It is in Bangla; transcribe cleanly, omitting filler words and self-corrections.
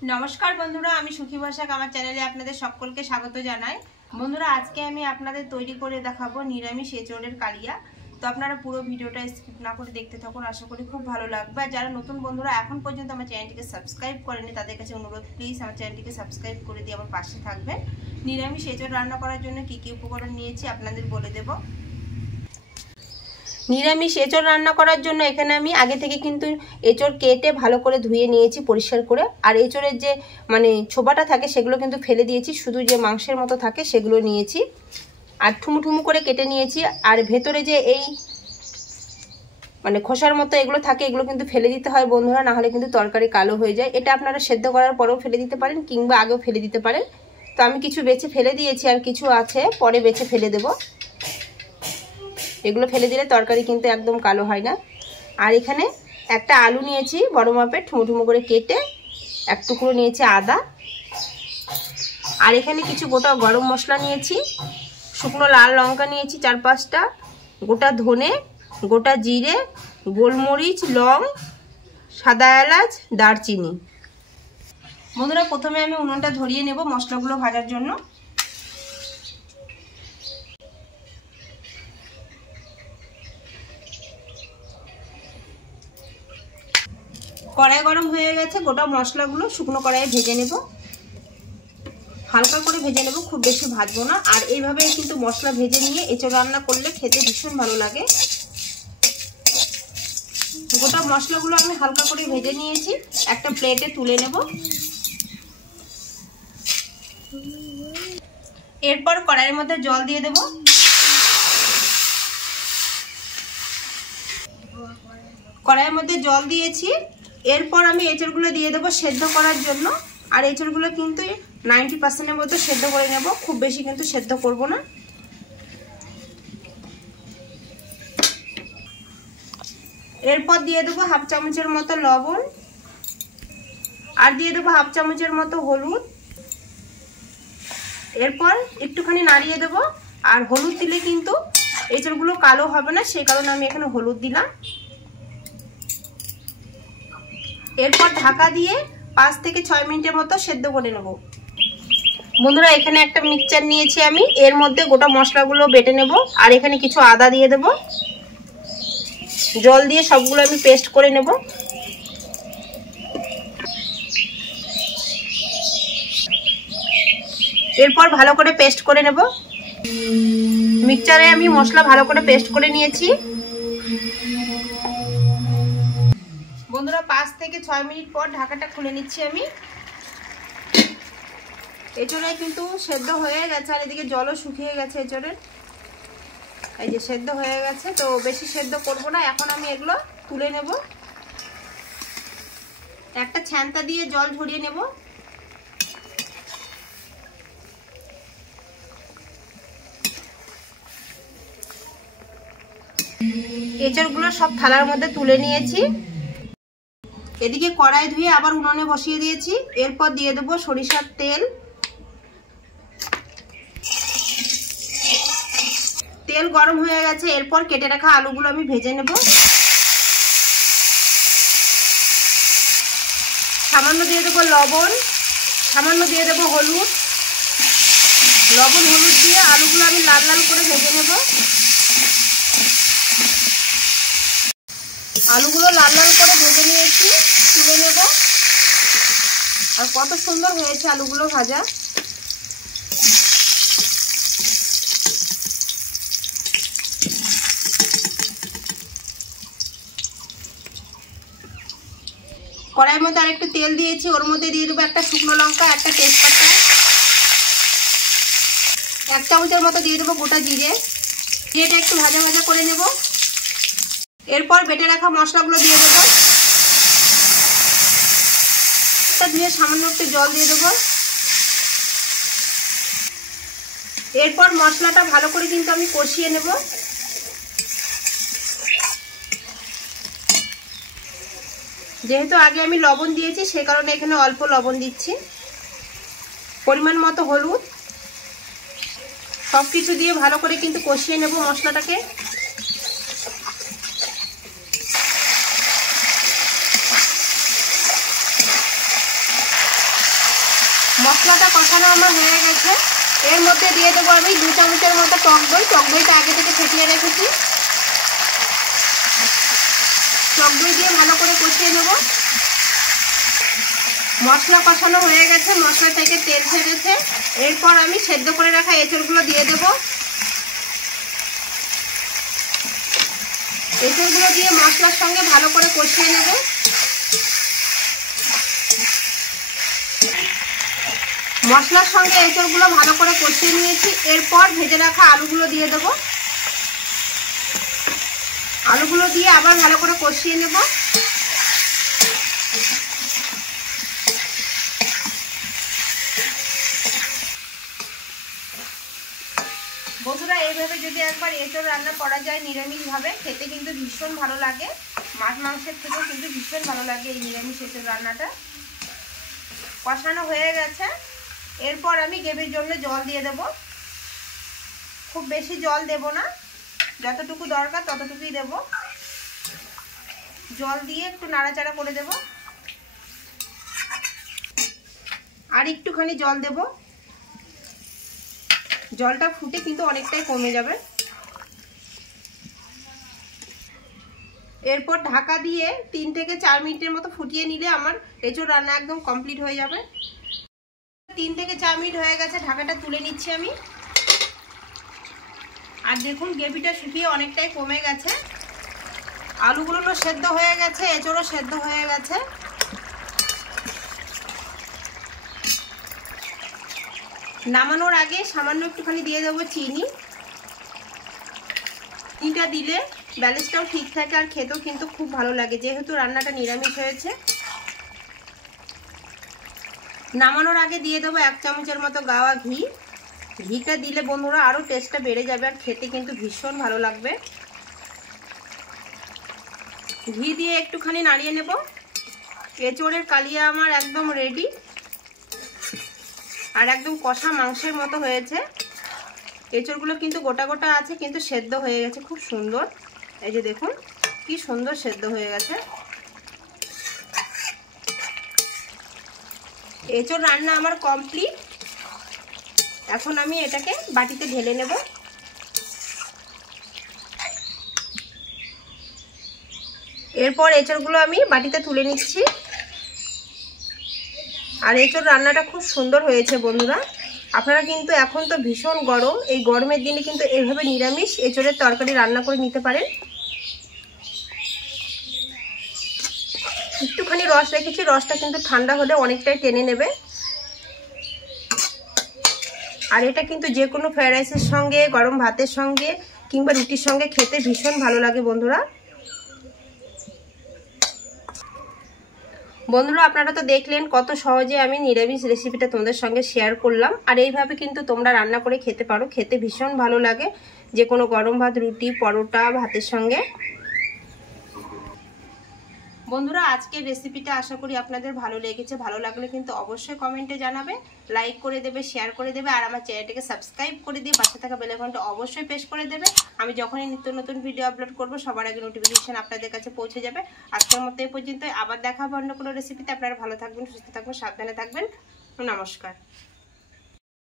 नमस्कार बंधुरा आमी सुखी बसाक आमार चैनेले आपनादेर सकलके स्वागत जानाई। बंधुरा आज के आमी आपनादेर तैरी करे देखाबो निरामिष एचोड़ेर कालिया। तो आपनारा पुरो भिडियोटा स्किप ना करे देखते थाकुन, आशा करी खूब भालो लागबे। आर जारा नतुन बंधुरा एखन पर्यन्त आमार चैनेलटिके सबस्क्राइब करेननि तादेर काछे अनुरोध, प्लिज आमार चैनेलटिके सबस्क्राइब करे दिये आमार पाशे थाकबेन। निरामिष एचोड़ रान्ना करार जोन्नो कि कि उपकरण नियेछि आपनादेर बोले देब। निरामिष एचोड़ रान्ना करार जोन्नो एखाने आमी आगे थेके किन्तु एचोड़ केटे भालो करे धुए नियेछि परिष्कार करे। आर एचोड़ेर जे माने छोबाटा थाके सेगुलो किन्तु फेले दियेछि, शुधु जे मांसेर मतो थाके सेगुलो नियेछि आर ठुमु ठुमु करे केटे नियेछि। आर भेतरे जे एई माने खोसार मतो एगुलो थाके एगुलो किन्तु फेले दिते हय बंधुरा, ना हले किन्तु तरकारी कालो हये जाय। एटा आपनारा सेদ্ধ करार परेও फेले दिते पारेन किংবা আগেও फेले दिते पारेन। तो आमी किछु बेचे फेले दियेछि आर किछु आछे परे बेचे फेले देब। एगुलो फेले दिले तरकारी किन्तु एकदम कालो हय ना। आर एखाने একটা আলু নিয়েছি বড় মাপের ঠুমো ঠুমো করে কেটে, এক টুকরো নিয়েছি আদা, আর এখানে কিছু গোটা গরম মশলা নিয়েছি, শুকনো লাল লঙ্কা নিয়েছি 4-5টা, গোটা ধনে, গোটা জিরে, গোলমরিচ, লং, সাদা এলাচ, দারচিনি। বন্ধুরা প্রথমে আমি উনুনটা ধরিয়ে নেব মশলাগুলো ভাজার জন্য। কড়াই গরম হয়ে গেছে, গোটা মশলাগুলো শুকনো কড়াইয়ে ভেজে নেব, হালকা করে ভেজে নেব, খুব বেশি ভাজবো না। আর এইভাবে কিন্তু মশলা ভেজে নিয়ে এঁচোড় রান্না করলে খেতে ভীষণ ভালো লাগে। গোটা মশলাগুলো আমি হালকা করে ভেজে নিয়েছি, একটা প্লেটে তুলে নেব। এরপর কড়াইয়ের মধ্যে জল দিয়ে দেব। কড়াইয়ের মধ্যে জল দিয়েছি, এরপর আমি এঁচড়গুলো দিয়ে দেবো সেদ্ধ করার জন্য। আর এঁচড়গুলো কিন্তু 90% মতো সেদ্ধ করে নেব, খুব বেশি কিন্তু সেদ্ধ করব না। এরপর দিয়ে দেবো হাফ চামচের মতো লবণ, আর দিয়ে দেবো হাফ চামচের মতো হলুদ। এরপর একটুখানি নাড়িয়ে দেব। আর হলুদ দিলে কিন্তু এঁচড়গুলো কালো হবে না, সেই কারণে আমি এখানে হলুদ দিলাম। এরপর ঢাকা দিয়ে 5 থেকে 6 মিনিটের মতো সেদ্ধ করে নেব। বন্ধুরা এখানে একটা মিক্সচার নিয়েছি আমি, এর মধ্যে গোটা মশলাগুলো বেটে নেব। আর এখানে কিছু আদা দিয়ে দেব, জল দিয়ে সবগুলো আমি পেস্ট করে নেব। এরপর ভালো করে পেস্ট করে নেব। মিক্সচারে আমি মশলা ভালো করে পেস্ট করে নিয়েছি। বন্ধুরা 5 থেকে 6 মিনিট পর ঢাকাটা খুলে নিচ্ছি আমি। এঁচড়ে কিন্তু সেদ্ধ হয়ে গেছে, আর এদিকে জলও শুকিয়ে গেছে এঁচড়ের। এই যে সেদ্ধ হয়ে গেছে, তো বেশি সেদ্ধ করব না। এখন আমি এগুলো তুলে নেব, একটা ছ্যান্তা দিয়ে জল ঝরিয়ে নেব। এঁচড়গুলো সব থালার মধ্যে তুলে নিয়েছি। এদিকে কড়াই ধুয়ে আবার উনুনে বসিয়ে দিয়েছি। এরপর দিয়ে দেবো সরিষার তেল। তেল গরম হয়ে গেছে, এরপর কেটে রাখা আলুগুলো আমি ভেজে নেব। সামান্য দিয়ে দেবো লবণ, সামান্য দিয়ে দেবো হলুদ। লবণ হলুদ দিয়ে আলুগুলো আমি লাল লাল করে ভেজে নেব। আলুগুলো লাল লাল করে ভেজে নিয়েছি, তুলে নেব। আর কত সুন্দর হয়েছে আলুগুলো ভাজা। কড়াইয়ের মধ্যে আরেকটু তেল দিয়েছি, ওর মধ্যে দিয়ে দেবো একটা শুকনো লঙ্কা, একটা তেজপাতা, 1 চামচের মতো দিয়ে দেবো গোটা জিরে। জিরেটা একটু ভাজা ভাজা করে নেব। এরপর বেটে রাখা মশলাগুলো দিয়ে দেবো। ধুয়ে সামান্য একটু জল দিয়ে দেবো। এরপর মশলাটা ভালো করে কিন্তু আমি কষিয়ে নেব। যেহেতু আগে আমি লবণ দিয়েছি, সে কারণে এখানে অল্প লবণ দিচ্ছি। পরিমাণ মতো হলুদ, সবকিছু দিয়ে ভালো করে কিন্তু কষিয়ে নেব মশলাটাকে। মশলাটা কষানো আমার হয়ে গেছে। এর মধ্যে দিয়ে দেবো আমি 2 চামচের মতো টক দই। টক দইটা আগে থেকে ফেটিয়ে রেখেছি। টক দই দিয়ে ভালো করে কষিয়ে নেব। মশলা কষানো হয়ে গেছে, মশলা থেকে তেল ছেড়েছে। এরপর আমি সেদ্ধ করে রাখা এঁচড়গুলো দিয়ে দেব। এঁচড়গুলো দিয়ে মশলার সঙ্গে ভালো করে কষিয়ে নেব। মশলার সঙ্গে এঁচড়গুলো ভালো করে কষিয়ে নিয়েছি। এরপর ভেজে রাখা আলুগুলো দিয়ে দেব। আলুগুলো দিয়ে আবার ভালো করে কষিয়ে নেব। বন্ধুরা, এইভাবে যদি একবার এঁচড় রান্না করা যায় নিরামিষভাবে, খেতে কিন্তু ভীষণ ভালো লাগে। মাছ মাংসের থেকেও কিন্তু ভীষণ ভালো লাগে এই নিরামিষ এঁচড় রান্নাটা। কষানো হয়ে গেছে। এরপর আমি গ্রেভির জন্য জল দিয়ে দেব। খুব বেশি জল দেব না, যতটুকু দরকার ততটুকুই দেব। জল দিয়ে একটু নাড়াচাড়া করে দেব। আর একটুখানি জল দেব। জলটা ফুটে কিন্তু অনেকটাই কমে যাবে। এরপর ঢাকা দিয়ে 3 থেকে 4 মিনিটের মতো ফুটিয়ে নিলে আমার এঁচড় রান্না একদম কমপ্লিট হয়ে যাবে। 3 থেকে 4 মিনিট হয়ে গেছে, ঢাকাটা তুলে নিচ্ছি আমি। আর দেখুন গ্রেভিটা শুকিয়ে অনেকটাই কমে গেছে। আলুগুলো সেদ্ধ হয়ে গেছে, এঁচড়ও সেদ্ধ হয়ে গেছে। নামানোর আগে সামান্য একটুখানি দিয়ে দেবো চিনি। চিনিটা দিলে ব্যালেন্সটাও ঠিক থাকে আর খেতেও কিন্তু খুব ভালো লাগে, যেহেতু রান্নাটা নিরামিষ হয়েছে। নামানোর আগে দিয়ে দেবো 1 চামচের মতো গাওয়া ঘি। ঘিটা দিলে বন্ধুরা আরও টেস্টটা বেড়ে যাবে আর খেতে কিন্তু ভীষণ ভালো লাগবে। ঘি দিয়ে একটুখানি নাড়িয়ে নেব। এঁচড়ের কালিয়া আমার একদম রেডি আর একদম কষা মাংসের মতো হয়েছে। এঁচড়গুলো কিন্তু গোটা গোটা আছে, কিন্তু সেদ্ধ হয়ে গেছে খুব সুন্দর। এই যে দেখুন কি সুন্দর সেদ্ধ হয়ে গেছে। এঁচড় রান্না আমার কমপ্লিট। এখন আমি এটাকে বাটিতে ঢেলে নেব। এরপর এঁচড়গুলো আমি বাটিতে তুলে নিচ্ছি। আর এঁচড় রান্নাটা খুব সুন্দর হয়েছে বন্ধুরা। আপনারা কিন্তু এখন তো ভীষণ গরম, এই গরমের দিনে কিন্তু এইভাবে নিরামিষ এঁচড়ের তরকারি রান্না করে নিতে পারেন। একটুখানি রস রেখেছি, রসটা কিন্তু ঠান্ডা হলে অনেকটাই টেনে নেবে। আর এটা কিন্তু যে কোনো ফ্রাইড রাইসের সঙ্গে, গরম ভাতের সঙ্গে কিংবা রুটির সঙ্গে খেতে ভীষণ ভালো লাগে বন্ধুরা। বন্ধুরা, আপনারা তো দেখলেন কত সহজে আমি নিরামিষ রেসিপিটা তোমাদের সঙ্গে শেয়ার করলাম। আর এইভাবে কিন্তু তোমরা রান্না করে খেতে পারো, খেতে ভীষণ ভালো লাগে যে কোনো গরম ভাত, রুটি, পরোটা, ভাতের সঙ্গে। বন্ধুরা, আজকের রেসিপিটা আশা করি আপনাদের ভালো লেগেছে। ভালো লাগলে কিন্তু অবশ্যই কমেন্টে জানাবে, লাইক করে দেবে, শেয়ার করে দেবে আর আমার চ্যানেলটাকে সাবস্ক্রাইব করে দিয়ে পাশে থাকা বেল আইকনটা অবশ্যই প্রেস করে দেবে। আমি যখনই নিত্য নতুন ভিডিও আপলোড করব সবার আগে নোটিফিকেশন আপনাদের কাছে পৌঁছে যাবে। আজকের মতো এই পর্যন্ত, আবার দেখা হবে অন্য কোনো রেসিপিতে। আপনারা ভালো থাকবেন, সুস্থ থাকবেন, সাবধানে থাকবেন। নমস্কার।